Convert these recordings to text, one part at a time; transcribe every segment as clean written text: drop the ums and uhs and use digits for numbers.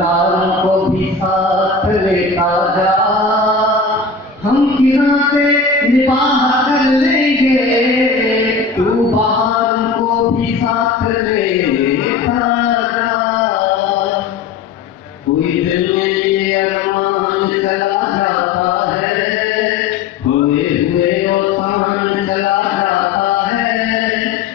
किरदारों को भी साथ लेता जा, हम किरण से निबाह कर लेंगे, तू बहारों को भी साथ लेता जा। कोई दिल में ये अरमान चला जाता है, हुए हुए ओसान चला जाता है,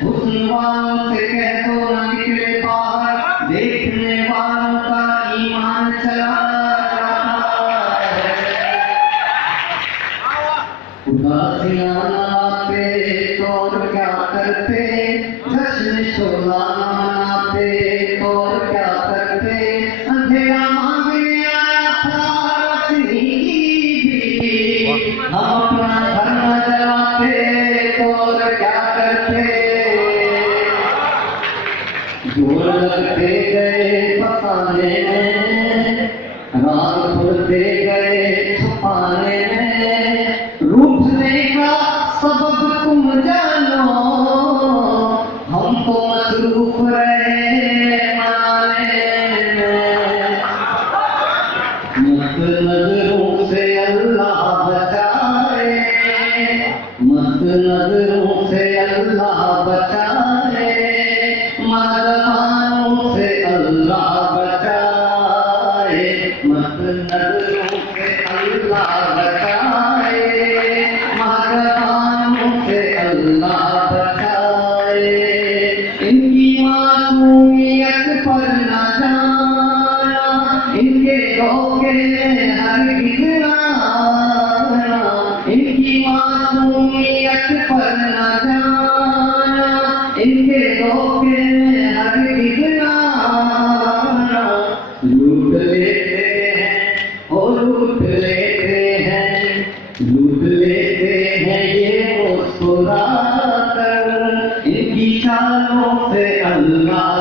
हुस्न वालों से कह दो न निकले बाहर, देखने वालों का ईमान चला जाता है। उदासियां आते तो और क्या करते, जश्न शोला मनाते तो और क्या करते, अंधेरा मांगने आया था रोशनी की, हम अपना घर न जलाते तो और क्या करते। जोर लगते गए फसाने में, रात भरते गए छुपाने में, रूठने का सबब तुम जानो, हमको मसरूफ रहे मनाने में। मस्त नजरों से अल्लाह बचाए, मस्त नजरों से अल्लाह बचाए, मदमानों से अल्लाह बचाए, मस्त नजरों से अल्लाह बचाए, मदमानों से अल्लाह बचाए। इनकी मासूमियत पर न जाना, इनके धोखे में हरगिज़ न आना, इनकी मासूमियत पर न जाना, इनके धोखे में हरगिज़ न आना। लूट लेते हैं ओ लूट लेते हैं, लूट लेते हैं ये मुस्कुरा कर, इनकी चालों से अल्लाह